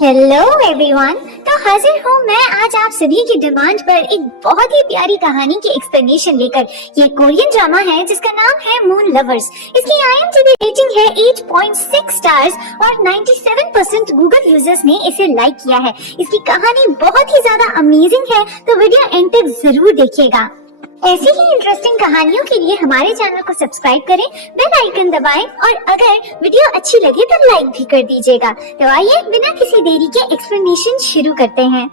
Hello everyone, तो हाजिर हूँ मैं आज आप सभी की डिमांड पर एक बहुत ही प्यारी कहानी की एक्सप्लेनेशन लेकर। ये कोरियन ड्रामा है जिसका नाम है मून लवर्स। इसकी IMDb रेटिंग है 8.6 स्टार्स और 97% गूगल यूजर्स ने इसे लाइक किया है। इसकी कहानी बहुत ही ज्यादा अमेजिंग है, तो वीडियो एंड तक जरूर देखिएगा। ऐसी ही इंटरेस्टिंग कहानियों के लिए हमारे चैनल को सब्सक्राइब करें, बेल आइकन दबाएं और अगर वीडियो अच्छी लगे तो लाइक भी कर दीजिएगा। तो आइए बिना किसी देरी के एक्सप्लेनेशन शुरू करते हैं।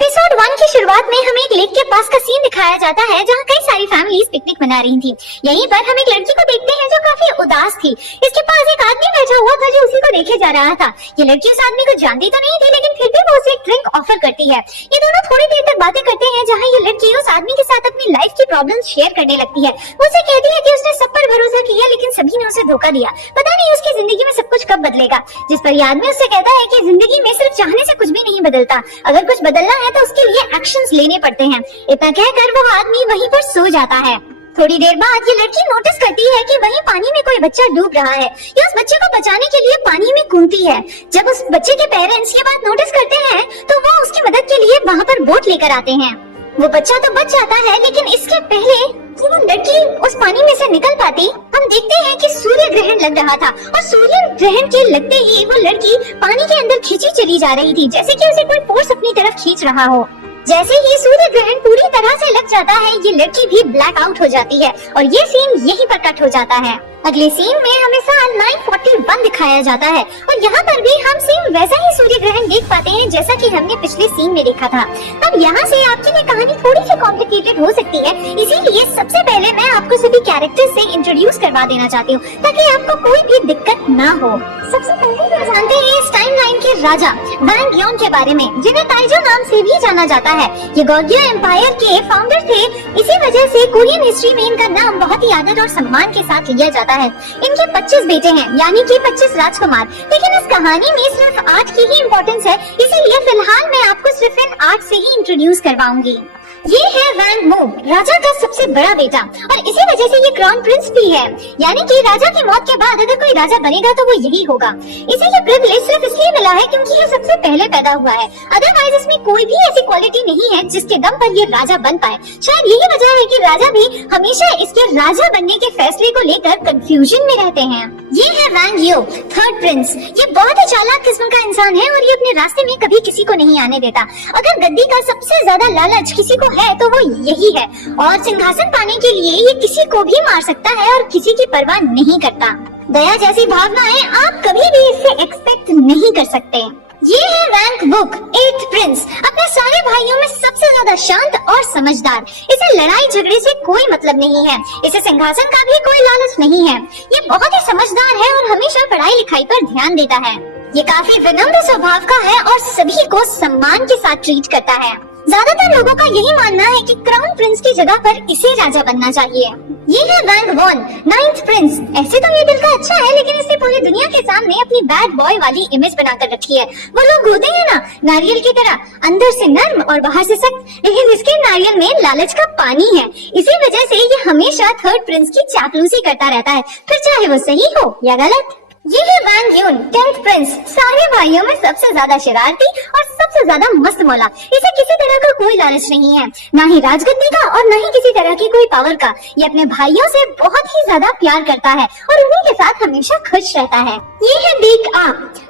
एपिसोड 1 की शुरुआत में हमें एक लेक के पास का सीन दिखाया जाता है जहाँ कई सारी फैमिलीज पिकनिक मना रही थी। यहीं पर हम एक लड़की को देखते हैं जो काफी उदास थी। इसके पास एक आदमी बैठा हुआ था जो उसी को देखे जा रहा था। ये लड़की उस आदमी को जानती तो नहीं थी, लेकिन फिर भी वो उसे एक ड्रिंक ऑफर करती है। ये दोनों थोड़ी देर तक बातें करते हैं जहाँ ये लड़की उस आदमी के साथ अपनी लाइफ की प्रॉब्लम्स शेयर करने लगती है। वो उसे कहती है कि उसने सब पर भरोसा किया लेकिन सभी ने उसे धोखा दिया, पता नहीं उसकी जिंदगी में सब कुछ कब बदलेगा। जिस पर ये आदमी उससे कहता है कि जिंदगी में सिर्फ चाहने से कुछ भी नहीं बदलता, अगर कुछ बदलना है तो उसके लिए एक्शंस लेने पड़ते हैं। इतना कहकर वो आदमी वहीं पर सो जाता है। थोड़ी देर बाद ये लड़की नोटिस करती है कि वहीं पानी में कोई बच्चा डूब रहा है। ये उस बच्चे को बचाने के लिए पानी में कूदती है। जब उस बच्चे के पेरेंट्स ये बात नोटिस करते हैं तो वो उसकी मदद के लिए वहाँ पर बोट लेकर आते हैं। वो बच्चा तो बच जाता है, लेकिन इसके पहले कि वो लड़की उस पानी में से निकल पाती, हम देखते हैं कि सूर्य ग्रहण लग रहा था और सूर्य ग्रहण के लगते ही वो लड़की पानी के अंदर खींची चली जा रही थी, जैसे कि उसे कोई फोर्स अपनी तरफ खींच रहा हो। जैसे ही सूर्य ग्रहण पूरी तरह से लग जाता है, ये लड़की भी ब्लैक आउट हो जाती है और ये सीन यहीं पर कट हो जाता है। अगले सीन में हमें साल 941 दिखाया जाता है और यहाँ पर भी हम सेम वैसा ही सूर्य ग्रहण देख पाते हैं जैसा कि हमने पिछले सीन में देखा था। अब यहाँ से आपके लिए कहानी थोड़ी सी कॉम्प्लिकेटेड हो सकती है, इसीलिए सबसे पहले मैं आपको सभी कैरेक्टर्स से इंट्रोड्यूस करवा देना चाहती हूँ ताकि आपको कोई भी दिक्कत ना हो। सबसे पहले हम जानते हैं इस टाइमलाइन के राजा वैंग योन के बारे में, जिन्हें ताइजो नाम से भी जाना जाता है। ये गोर्गियो एम्पायर के फाउंडर थे, इसी वजह से कोरियन हिस्ट्री में इनका नाम बहुत ही आदर और सम्मान के साथ लिया जाता है। इनके 25 बेटे हैं, यानी कि 25 राजकुमार, लेकिन इस कहानी में सिर्फ 8 की ही इम्पोर्टेंस है, इसीलिए फिलहाल मैं आपको सिर्फ इन 8 से ही इंट्रोड्यूस करवाऊंगी। ये है वैंग मो, राजा का सबसे बड़ा बेटा, और इसी वजह से ये क्राउन प्रिंस भी है, यानी कि राजा की मौत के बाद अगर कोई राजा बनेगा तो वो यही होगा। इसे ये प्रिविलेज सिर्फ इसलिए मिला है क्योंकि ये सबसे पहले पैदा हुआ है, अदरवाइज इसमें कोई भी ऐसी क्वालिटी नहीं है जिसके दम पर ये राजा बन पाए। शायद यही वजह है कि राजा भी हमेशा इसके राजा बनने के फैसले को लेकर कंफ्यूजन में रहते हैं। ये है वैंग यो, थर्ड प्रिंस। ये बहुत ही चालाक किस्म का इंसान है और ये अपने रास्ते में कभी किसी को नहीं आने देता। अगर गद्दी का सबसे ज्यादा लालच किसी को है तो वो यही है, और सिंहासन पाने के लिए ये किसी को भी मार सकता है और किसी की परवाह नहीं करता। दया जैसी भावनाएं आप कभी भी इससे एक्सपेक्ट नहीं कर सकते। ये है वैंग बुक, 8th प्रिंस, अपने सारे भाइयों में सबसे ज्यादा शांत और समझदार। इसे लड़ाई झगड़े से कोई मतलब नहीं है, इसे सिंहासन का भी कोई लालच नहीं है। ये बहुत ही समझदार है और हमेशा पढ़ाई लिखाई पर ध्यान देता है। ये काफी विनम्र स्वभाव का है और सभी को सम्मान के साथ ट्रीट करता है। ज्यादातर लोगों का यही मानना है कि क्राउन प्रिंस की जगह पर इसे राजा बनना चाहिए। ये है वैंग वॉन, 9th प्रिंस। ऐसे तो ये दिल का अच्छा है, लेकिन इसने पूरी दुनिया के सामने अपनी बैड बॉय वाली इमेज बनाकर रखी है। वो लोग होते हैं ना नारियल की तरह, अंदर से नर्म और बाहर से सख्त, लेकिन इसके नारियल में लालच का पानी है। इसी वजह से ये हमेशा थर्ड प्रिंस की चापलूसी करता रहता है, फिर चाहे वो सही हो या गलत। ये है वैंग यून, 10th प्रिंस, सारे भाइयों में सबसे ज्यादा शरारती और सबसे ज्यादा मस्त मौला। इसे किसी तरह का कोई लालच नहीं है, ना ही राजगद्दी का और ना ही किसी तरह की कोई पावर का। ये अपने भाइयों से बहुत ही ज्यादा प्यार करता है और उन्हीं के साथ हमेशा खुश रहता है। ये है बीक आ,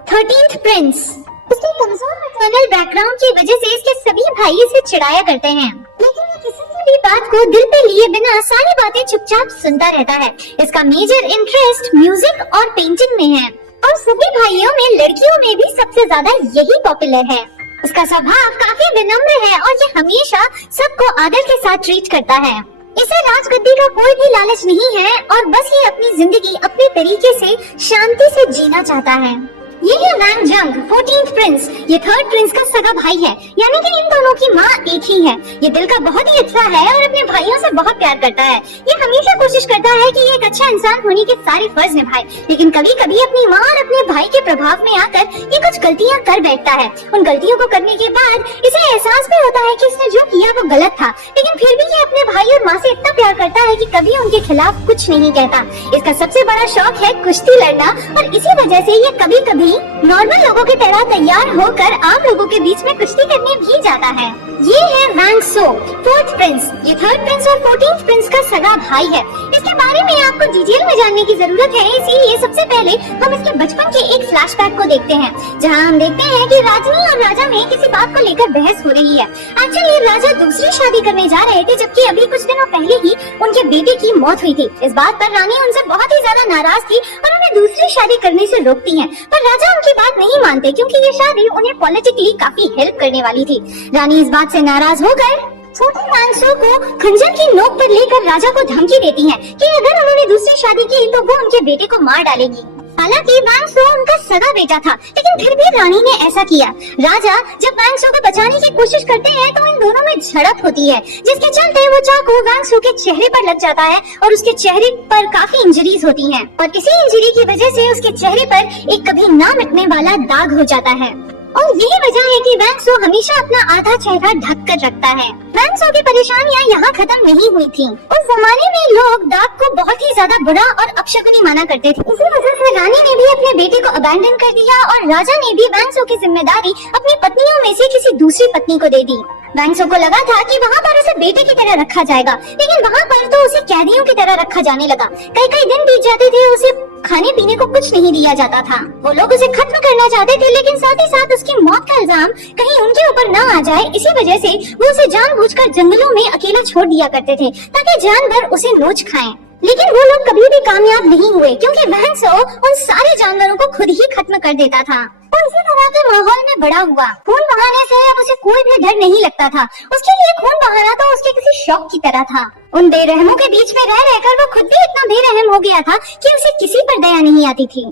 13th प्रिंस। इसके कमजोर मैटरनल बैकग्राउंड की वजह से इसके सभी भाई इसे चिढ़ाया करते हैं, लेकिन ये किसी भी बात को दिल पे लिए बिना सारी बातें चुपचाप सुनता रहता है। इसका मेजर इंटरेस्ट म्यूजिक और पेंटिंग में है और सभी भाइयों में लड़कियों में भी सबसे ज्यादा यही पॉपुलर है। इसका स्वभाव काफी विनम्र है और ये हमेशा सबको आदर के साथ ट्रीट करता है। इसे राजगद्दी का कोई भी लालच नहीं है और बस ये अपनी जिंदगी अपने तरीके से शांति से जीना चाहता है। ये है वैंग जंग, 14th प्रिंस। ये थर्ड प्रिंस का सगा भाई है, यानी कि इन दोनों की माँ एक ही है। ये दिल का बहुत ही अच्छा है और अपने भाइयों से बहुत प्यार करता है। ये हमेशा कोशिश करता है कि ये एक अच्छा इंसान होने के सारे फर्ज निभाए, लेकिन कभी कभी अपनी माँ और अपने भाई के प्रभाव में आकर ये कुछ गलतियाँ कर बैठता है। उन गलतियों को करने के बाद इसे एहसास भी होता है कि इसने जो किया वो गलत था, लेकिन फिर भी ये अपने भाई और माँ से इतना प्यार करता है कि कभी उनके खिलाफ कुछ नहीं कहता। इसका सबसे बड़ा शौक है कुश्ती लड़ना और इसी वजह से ये कभी कभी भी नॉर्मल लोगों की तरह तैयार होकर आम लोगों के बीच में कुश्ती करने भी जाता है। ये है वांग सो, फोर्थ प्रिंस। ये थर्ड प्रिंस और 14th प्रिंस का सगा भाई है। इसके बारे में आपको डिटेल में जानने की जरूरत है, इसीलिए सबसे पहले हम इसके बचपन के एक फ्लैशबैक को देखते हैं, जहां हम देखते हैं कि राजनी और राजा में किसी बात को लेकर बहस हो रही है। एक्चुअली राजा दूसरी शादी करने जा रहे थे, जबकि अभी कुछ दिनों पहले ही उनके बेटे की मौत हुई थी। इस बात पर रानी उनसे बहुत ही ज्यादा नाराज थी और उन्हें दूसरी शादी करने से रोकती है, पर राजा उनकी बात नहीं मानते क्योंकि ये शादी उन्हें पॉलिटिकली काफी हेल्प करने वाली थी। रानी इस बात से नाराज होकर छोटे वांग सो को खंजर की नोक पर लेकर राजा को धमकी देती है कि अगर उन्होंने दूसरी शादी की तो वो उनके बेटे को मार डालेगी। हालांकि वांग सो उनका सगा बेटा था, लेकिन फिर भी रानी ने ऐसा किया। राजा जब वांग सो को बचाने की कोशिश करते हैं तो इन दोनों में झड़प होती है, जिसके चलते वो चाकू वांग सो के चेहरे पर लग जाता है और उसके चेहरे पर काफी इंजरीज होती हैं और इसी इंजरी की वजह से उसके चेहरे पर एक कभी ना मिटने वाला दाग हो जाता है। और यही वजह है कि वांग सो हमेशा अपना आधा चेहरा ढक कर रखता है। वांग सो की परेशानियां यहाँ खत्म नहीं हुई थी। उस जमाने में लोग दाग को बहुत ही ज्यादा बुरा और अपशकुनी माना करते थे। इसी वजह से रानी ने भी अपने बेटे को अबैंडन कर दिया और राजा ने भी वांग सो की जिम्मेदारी अपनी पत्नियों में से किसी दूसरी पत्नी को दे दी। वांग सो को लगा था कि वहाँ पर उसे बेटे की तरह रखा जाएगा, लेकिन वहाँ पर तो उसे कैदियों की तरह रखा जाने लगा। कई कई दिन बीत जाते थे, उसे खाने पीने को कुछ नहीं दिया जाता था। वो लोग उसे खत्म करना चाहते थे, लेकिन साथ ही साथ उसकी मौत का इल्जाम कहीं उनके ऊपर न आ जाए, इसी वजह से वो उसे जानबूझकर जंगलों में अकेला छोड़ दिया करते थे ताकि जानवर उसे नोच खाएं। लेकिन वो लोग कभी भी कामयाब नहीं हुए क्योंकि वांग सो उन सारे जानवरों को खुद ही खत्म कर देता था। वो इसी तरह के माहौल में बड़ा हुआ। खून बहाने से अब उसे कोई भी डर नहीं लगता था। उसके लिए खून बहाना तो उसके किसी शौक की तरह था। उन बेरहमों के बीच में रह रहकर वो खुद भी इतना बेरहम हो गया था कि उसे किसी पर दया नहीं आती थी।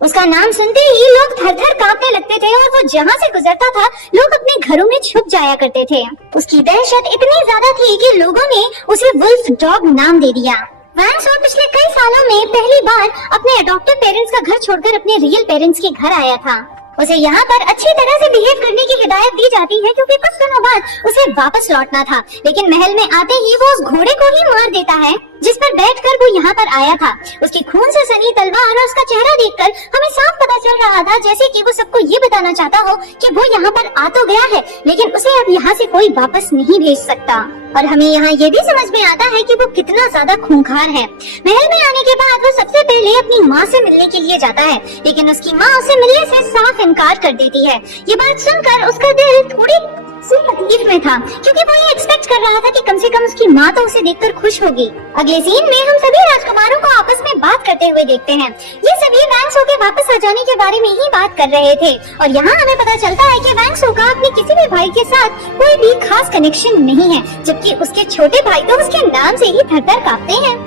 उसका नाम सुनते ही लोग थर थर कांपने लगते थे और वो जहाँ से गुजरता था लोग अपने घरों में छुप जाया करते थे। उसकी दहशत इतनी ज्यादा थी कि लोगों ने उसे वुल्फ डॉग नाम दे दिया। वांग सो पिछले कई सालों में पहली बार अपने अडॉप्टिव पेरेंट्स का घर छोड़कर अपने रियल पेरेंट्स के घर आया था। उसे यहाँ पर अच्छी तरह से बिहेव करने की हिदायत दी जाती है क्योंकि कुछ दिनों बाद उसे वापस लौटना था, लेकिन महल में आते ही वो उस घोड़े को ही मार देता है जिस पर बैठकर वो यहाँ पर आया था। उसकी खून से सनी तलवार और उसका चेहरा देखकर हमें साफ पता चल रहा था जैसे कि वो सबको ये बताना चाहता हो कि वो यहाँ पर आ तो गया है, लेकिन उसे अब यहाँ से कोई वापस नहीं भेज सकता। और हमें यहाँ ये भी समझ में आता है कि वो कितना ज्यादा खूंखार है। महल में आने के बाद वो सबसे पहले अपनी माँ से मिलने के लिए जाता है, लेकिन उसकी माँ उसे मिलने से साफ इनकार कर देती है। ये बात सुनकर उसका दिल थोड़ी सी तकलीफ में था क्योंकि वो ये एक्सपेक्ट कर रहा था कि कम से कम उसकी माँ तो उसे देखकर खुश होगी। अगले सीन में हम सभी राजकुमारों को आपस में बात करते हुए देखते हैं। ये सभी वांग सो के वापस आ जाने के बारे में ही बात कर रहे थे और यहाँ हमें पता चलता है कि वांग सो का अपने किसी भी भाई के साथ कोई भी खास कनेक्शन नहीं है, जबकि उसके छोटे भाई तो उसके नाम से ही थर-थर कांपते हैं।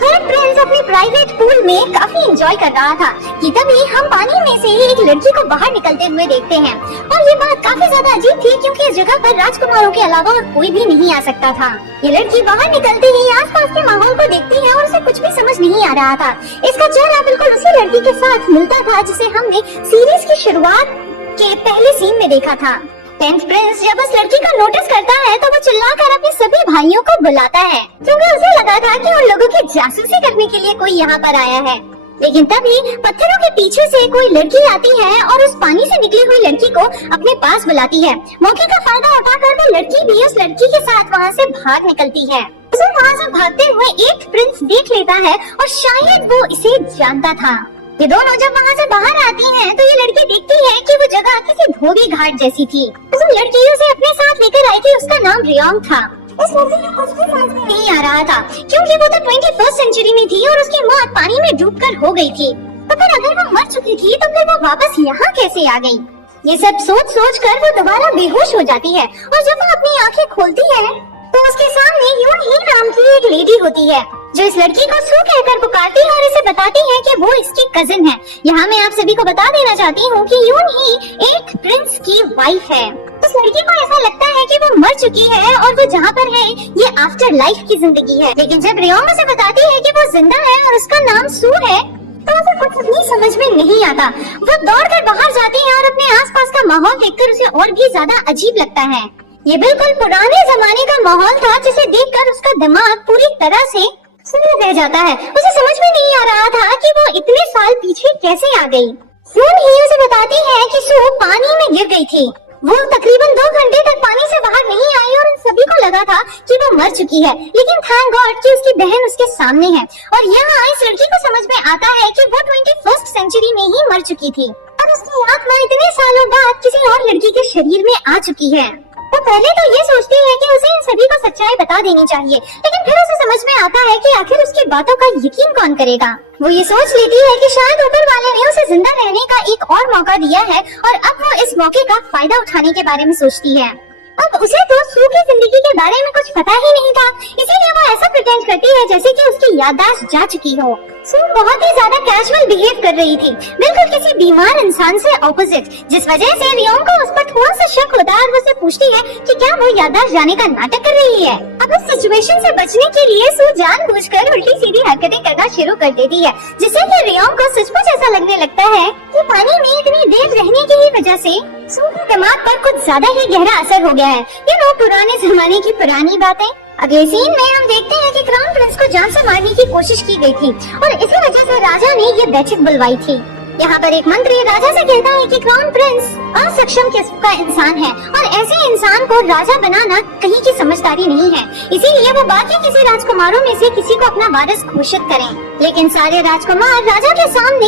थर्ड प्रिंस अपने प्राइवेट पूल में काफी एंजॉय कर रहा था कि तभी हम पानी में से एक लड़की को बाहर निकलते हुए देखते हैं और ये बात काफी ज्यादा अजीब थी क्योंकि इस जगह पर राजकुमारों के अलावा और कोई भी नहीं आ सकता था। ये लड़की बाहर निकलते ही आसपास के माहौल को देखती है और उसे कुछ भी समझ नहीं आ रहा था। इसका चेहरा बिल्कुल उसी लड़की के साथ मिलता था जिसे हमने सीरीज की शुरुआत के पहले सीन में देखा था। 10th प्रिंस जब उस लड़की को नोटिस करता है तो वो चिल्लाकर अपने सभी भाइयों को बुलाता है क्योंकि उसे लगा था कि उन लोगों की जासूसी करने के लिए कोई यहाँ पर आया है। लेकिन तभी पत्थरों के पीछे से कोई लड़की आती है और उस पानी से निकली हुई लड़की को अपने पास बुलाती है। मौके का फायदा उठाकर वो लड़की भी उस लड़की के साथ वहाँ से भाग निकलती है। उसे वहाँ से भागते हुए 8th प्रिंस देख लेता है और शायद वो इसे जानता था। ये दोनों जब वहाँ से बाहर आती हैं, तो ये लड़की देखती है कि वो जगह किसी धोबी घाट जैसी थी। उस लड़की उसे अपने साथ लेकर आई थी, उसका नाम रियोंग था। इस लड़की को कुछ भी समझ में नहीं आ रहा था क्योंकि वो तो 21st सेंचुरी में थी और उसकी मौत पानी में डूबकर हो गई थी। तो फिर अगर वो मर चुकी थी तो फिर वो वापस यहाँ कैसे आ गई? ये सब सोच सोच कर वो दोबारा बेहोश हो जाती है और जब वो अपनी आंखें खोलती है तो उसके सामने यून ही नाम की एक लेडी होती है जो इस लड़की को सू कहकर पुकारती है और इसे बताती है कि वो इसकी कजिन है। यहाँ मैं आप सभी को बता देना चाहती हूँ कि यून ही एक प्रिंस की वाइफ है। उस लड़की को ऐसा लगता है कि वो मर चुकी है और वो जहाँ पर है ये आफ्टर लाइफ की जिंदगी है, लेकिन जब रियोंग उसे बताती है कि वो जिंदा है और उसका नाम सू है तो उसे कुछ भी समझ में नहीं आता। वो दौड़कर बाहर जाती है और अपने आसपास का माहौल देखकर उसे और भी ज्यादा अजीब लगता है। ये बिल्कुल पुराने जमाने का माहौल था जिसे देखकर उसका दिमाग पूरी तरह से सुन्न रह जाता है। उसे समझ में नहीं आ रहा था कि वो इतने साल पीछे कैसे आ गई। यून ही उसे बताती है कि सू पानी में गिर गई थी। वो तकरीबन 2 घंटे तक पानी से बाहर नहीं आई और उन सभी को लगा था कि वो मर चुकी है, लेकिन थैंक गॉड कि उसकी बहन उसके सामने है। और यहाँ इस लड़की को समझ में आता है कि वो 21st सेंचुरी में ही मर चुकी थी और उसकी आत्मा इतने सालों बाद किसी और लड़की के शरीर में आ चुकी है। वो पहले तो ये सोचती है कि उसे इन सभी को सच्चाई बता देनी चाहिए, लेकिन फिर उसे समझ में आता है कि आखिर उसकी बातों का यकीन कौन करेगा। वो ये सोच लेती है कि शायद ऊपर वाले ने उसे जिंदा रहने का एक और मौका दिया है और अब वो इस मौके का फायदा उठाने के बारे में सोचती है। अब उसे तो सू की जिंदगी के बारे में कुछ पता ही नहीं था, इसीलिए वो ऐसा प्रिटेंड करती है जैसे कि उसकी याददाश्त जा चुकी हो। सू बहुत ही ज्यादा कैजुअल बिहेव कर रही थी, बिल्कुल किसी बीमार इंसान से ऑपोजिट, जिस वजह से रियोंग को उस पर थोड़ा सा शक होता है और वो उसे पूछती है कि क्या वो याददाश्त जाने का नाटक कर रही है। अब इस सिचुएशन से बचने के लिए सू जानबूझकर उल्टी सीधी हरकतें करना शुरू कर देती है, जिससे कि रियोंग को सचमुच ऐसा लगने लगता है कि पानी में इतनी देर रहने की ही वजह से सू के दिमाग पर कुछ ज्यादा ही गहरा असर हो गया है। ये लोग पुराने जमाने की पुरानी बातें। अगले सीन में हम देखते हैं कि क्राउन प्रिंस को जान से मारने की कोशिश की गई थी और इसी वजह से राजा ने ये बैठक बुलवाई थी। यहाँ पर एक मंत्री राजा से कहता है कि क्राउन प्रिंस असक्षम किस्म का इंसान है और ऐसे इंसान को राजा बनाना कहीं की समझदारी नहीं है, इसीलिए वो बाकी किसी राजकुमारों में से किसी को अपना वारिस घोषित करें। लेकिन सारे राजकुमार राजा के सामने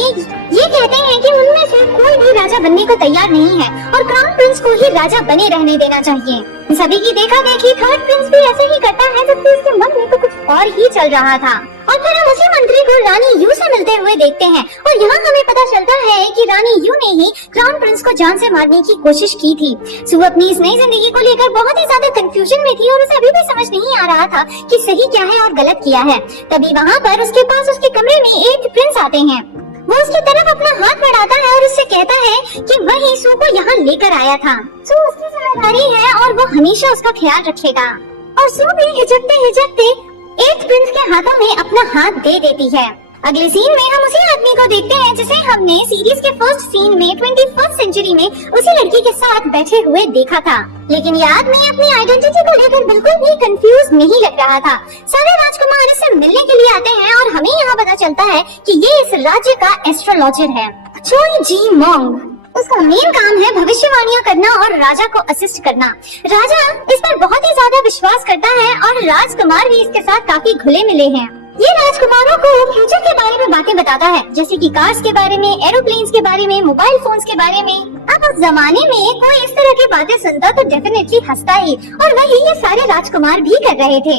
ये कहते हैं कि उनमें से कोई भी राजा बनने को तैयार नहीं है और क्राउन प्रिंस को ही राजा बने रहने देना चाहिए। सभी की देखा देखी थर्ड प्रिंस भी ऐसे ही करता है, जबकि उसके मन में तो कुछ और ही चल रहा था। और फिर हम उसी मंत्री को रानी यू से मिलते हुए देखते हैं और यहाँ हमें पता चलता है कि रानी यू ने ही क्राउन प्रिंस को जान से मारने की कोशिश की थी। सू अपनी इस नई जिंदगी को लेकर बहुत ही ज्यादा कंफ्यूजन में थी और उसे अभी भी समझ नहीं आ रहा था कि सही क्या है और गलत क्या है। तभी वहाँ पर उसके पास उसके कमरे में एक प्रिंस आते हैं। वो उसकी तरफ अपना हाथ बढ़ाता है और उससे कहता है कि वही सू को यहाँ लेकर आया था। सू उसकी जिम्मेदारी है और वो हमेशा उसका ख्याल रखेगा। और सू भी हिचकते हिचकते एक प्रिंस के हाथों में अपना हाथ दे देती है। अगले सीन में हम उसी आदमी को देखते हैं जिसे हमने सीरीज के फर्स्ट सीन में 21st सेंचुरी में उसी लड़की के साथ बैठे हुए देखा था, लेकिन ये आदमी अपनी आइडेंटिटी को लेकर बिल्कुल भी कंफ्यूज नहीं लग रहा था। सारे राजकुमार इससे मिलने के लिए आते हैं और हमें यहाँ पता चलता है कि ये इस राज्य का एस्ट्रोलॉजर है, चोई जी मोंग। उसका मेन काम है भविष्यवाणियां करना और राजा को असिस्ट करना। राजा इस पर बहुत ही ज्यादा विश्वास करता है और राजकुमार भी इसके साथ काफी घुले मिले हैं। ये राजकुमारों को फ्यूचर के बारे में बातें बताता है, जैसे कि कार्स के बारे में, एरोप्लेन्स के बारे में, मोबाइल फोन्स के बारे में। अब उस जमाने में कोई इस तरह की बातें सुनता तो डेफिनेटली हंसता ही, और वही ये सारे राजकुमार भी कर रहे थे।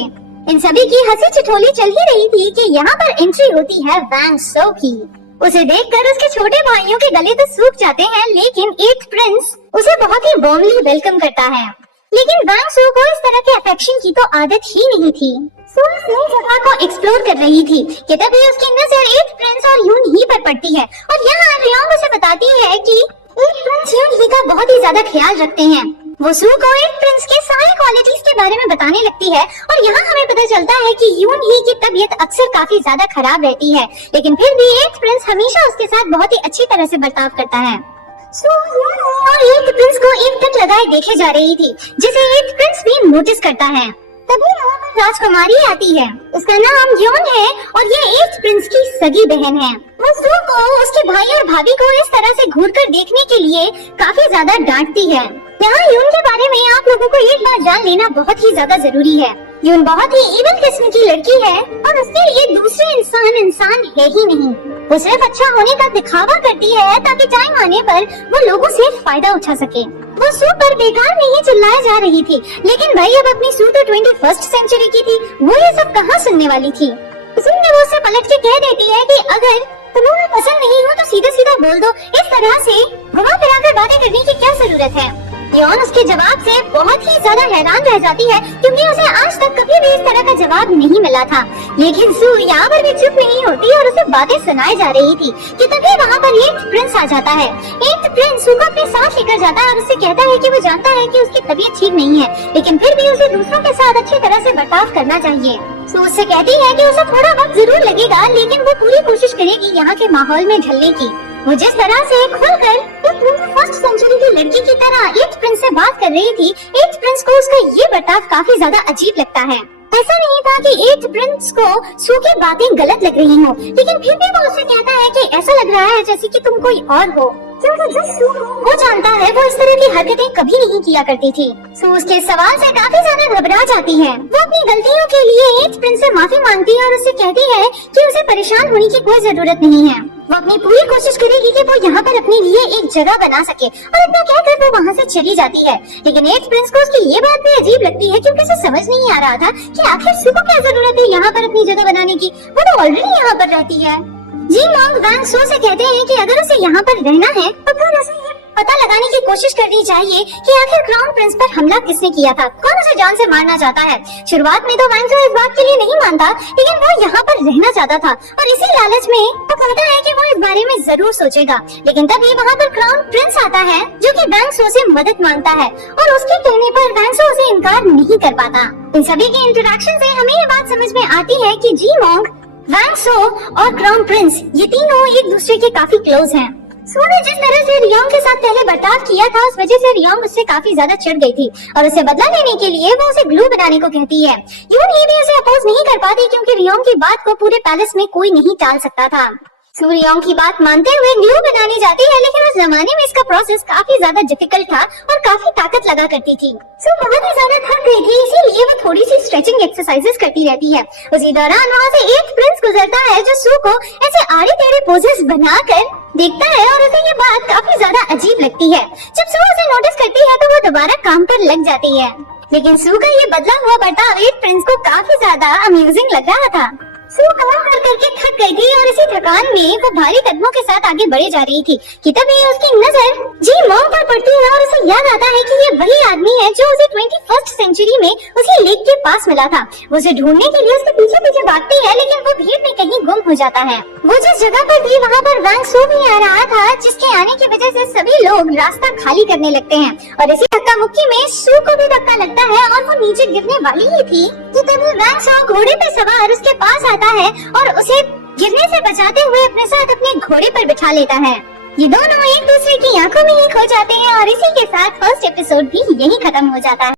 इन सभी की हंसी ठिठोली चल ही रही थी कि यहाँ पर एंट्री होती है वैंग सो की। उसे देखकर उसके छोटे भाइयों के गले तो सूख जाते हैं, लेकिन एथ प्रिंस उसे बहुत ही वार्मली वेलकम करता है। लेकिन वैंग सू को इस तरह के अफेक्शन की तो आदत ही नहीं थी। सू इस नई जगह को एक्सप्लोर कर रही थी कि तभी उसकी नजर एथ प्रिंस और यून ही पर पड़ती है और यहाँ रियोंग उसे बताती है कि एथ प्रिंस यून ही का बहुत ही ज्यादा ख्याल रखते हैं। वो सू को एथ प्रिंस के सारी क्वालिटीज के बारे में बताने लगती है और यहाँ हमें पता चलता है कि यून ही की तबीयत अक्सर काफी ज्यादा खराब रहती है, लेकिन फिर भी एथ प्रिंस हमेशा उसके साथ बहुत ही अच्छी तरह से बर्ताव करता है। सू और एथ प्रिंस को एक टक लगाए देखे जा रही थी, जिसे एथ प्रिंस भी नोटिस करता है। तभी वहाँ पर राजकुमारी आती है, उसका नाम यून है और ये एथ प्रिंस की सगी बहन है। वो सू को उसके भाई और भाभी को इस तरह से घूरकर देखने के लिए काफी ज्यादा डांटती है। यहाँ यून के बारे में आप लोगों को एक बात जान लेना बहुत ही ज्यादा जरूरी है। यून बहुत ही इविल किस्म की लड़की है और उसके लिए दूसरे इंसान है ही नहीं। वो सिर्फ अच्छा होने का दिखावा करती है ताकि टाइम आने पर वो लोगों से फायदा उठा सके। वो सू पर बेकार में ही चिल्लाए जा रही थी, लेकिन भाई अब अपनी सू तो 21st सेंचुरी की थी, वो ये सब कहाँ सुनने वाली थी। इसलिए वो उससे पलट के कह देती है कि अगर तुम्हें पसंद नहीं हो तो सीधा सीधा बोल दो, इस तरह से घुमा फिरा कर बातें करने की क्या जरूरत है। यून उसके जवाब से बहुत ही ज्यादा हैरान रह जाती है, क्योंकि उसे आज तक कभी भी इस तरह का जवाब नहीं मिला था। लेकिन सू यहाँ पर भी चुप नहीं होती और उसे बातें सुनाई जा रही थी कि तभी वहाँ पर एक प्रिंस आ जाता है। एक प्रिंस सू को अपने साथ लेकर जाता है और उससे कहता है कि वो जानता है कि उसकी तबीयत ठीक नहीं है, लेकिन फिर भी उसे दूसरों के साथ अच्छी तरह से बर्ताव करना चाहिए। सू उससे कहती है कि उसे थोड़ा वक्त जरूर लगेगा, लेकिन वो पूरी कोशिश करेगी यहाँ के माहौल में ढलने की। वो जिस तरह से खुलकर एक 21st सेंचुरी की लड़की की तरह एथ प्रिंस से बात कर रही थी, एथ प्रिंस को उसका ये बर्ताव काफी ज्यादा अजीब लगता है। ऐसा नहीं था कि 8th प्रिंस को सू की बातें गलत लग रही हो, लेकिन फिर भी वो उससे कहता है कि ऐसा लग रहा है जैसे कि तुम कोई और हो, क्योंकि जो सू वो जानता है वो इस तरह की हरकतें कभी नहीं किया करती थी। सू उसके सवाल से काफी ज्यादा घबरा जाती है। वो अपनी गलतियों के लिए 8th प्रिंस से माफी मांगती है और उससे कहती है कि उसे परेशान होने की कोई जरूरत नहीं है। वो अपनी पूरी कोशिश करेगी कि वो यहाँ पर अपने लिए एक जगह बना सके, और इतना कहकर वो वहाँ से चली जाती है। लेकिन 8th प्रिंस को उसकी ये बात भी अजीब लगती है, क्योंकि उसे समझ नहीं आ रहा था कि आखिर सू को क्या जरूरत है यहाँ पर अपनी जगह बनाने की, वो तो ऑलरेडी यहाँ पर रहती है। जी मॉन्ग वैंग सू से कहते हैं कि अगर उसे यहाँ पर रहना है तो फिर उसे ये पता लगाने की कोशिश करनी चाहिए कि आखिर क्राउन प्रिंस पर हमला किसने किया था, कौन उसे जान से मारना चाहता है। शुरुआत में तो वैंग सू इस बात के लिए नहीं मानता, लेकिन वो यहाँ पर रहना चाहता था और इसी लालच में वो कहता है कि वो इस बारे में जरूर सोचेगा। लेकिन तभी वहाँ पर क्राउन प्रिंस आता है जो कि वैंग सू से मदद मांगता है, और उसके कहने पर वैंग सू उसे इनकार नहीं कर पाता। इन सभी के इंटरेक्शन से हमें ये बात समझ में आती है कि जी मॉन्ग, वैंग सू और क्राउन प्रिंस ये तीनों एक दूसरे के काफी क्लोज हैं। सू ने जिस तरह से रियोंग के साथ पहले बर्ताव किया था, उस वजह से रियोंग उससे काफी ज्यादा चिढ़ गई थी और उसे बदला लेने के लिए वो उसे ग्लू बनाने को कहती है। यून ये भी उसे अपोज नहीं कर पाती, क्योंकि रियोंग की बात को पूरे पैलेस में कोई नहीं टाल सकता था। सू रियोंग की बात मानते हुए ग्लू बनाने जाती है, लेकिन उस जमाने में इसका प्रोसेस काफी ज्यादा डिफिकल्ट था और काफी ताकत लगा करती थी। सू बहुत ही ज्यादा थक गई थी, इसीलिए वो थोड़ी सी स्ट्रेचिंग एक्सरसाइजेस करती रहती है। उसी दौरान वहाँ से 8th प्रिंस गुजरता है, जो सू को ऐसे आड़े टेढ़े पोजेस बनाकर देखता है और उसे ये बात काफी ज्यादा अजीब लगती है। जब सू उसे नोटिस करती है तो वो दोबारा काम पर लग जाती है, लेकिन सू का ये बदला हुआ बर्ताव 8th प्रिंस को काफी ज्यादा अम्यूजिंग लग रहा था। सू काम कर करके थक गई थी और इसी थकान में वो भारी कदमों के साथ आगे बढ़े जा रही थी कि तभी उसकी नजर जी मॉन्ग पर पड़ती है और उसे याद आता है कि ये वही आदमी है जो उसे 21st सेंचुरी में उसी लेक के पास मिला था। वो उसे ढूंढने के लिए उसके पीछे पीछे भागती है, लेकिन वो भीड़ में कहीं गुम हो जाता है। वो जिस जगह पर थी वहाँ पर वैंग सू भी आ रहा था, जिसके आने की वजह से सभी लोग रास्ता खाली करने लगते हैं और इसी धक्का मुक्की में सू को भी धक्का लगता है और वो नीचे गिरने वाली ही थी कि तभी वैंग सू घोड़े पे सवार उसके पास आता है और उसे गिरने से बचाते हुए अपने साथ अपने घोड़े पर बिठा लेता है। ये दोनों एक दूसरे की आंखों में ही खो जाते हैं और इसी के साथ फर्स्ट एपिसोड भी यही खत्म हो जाता है।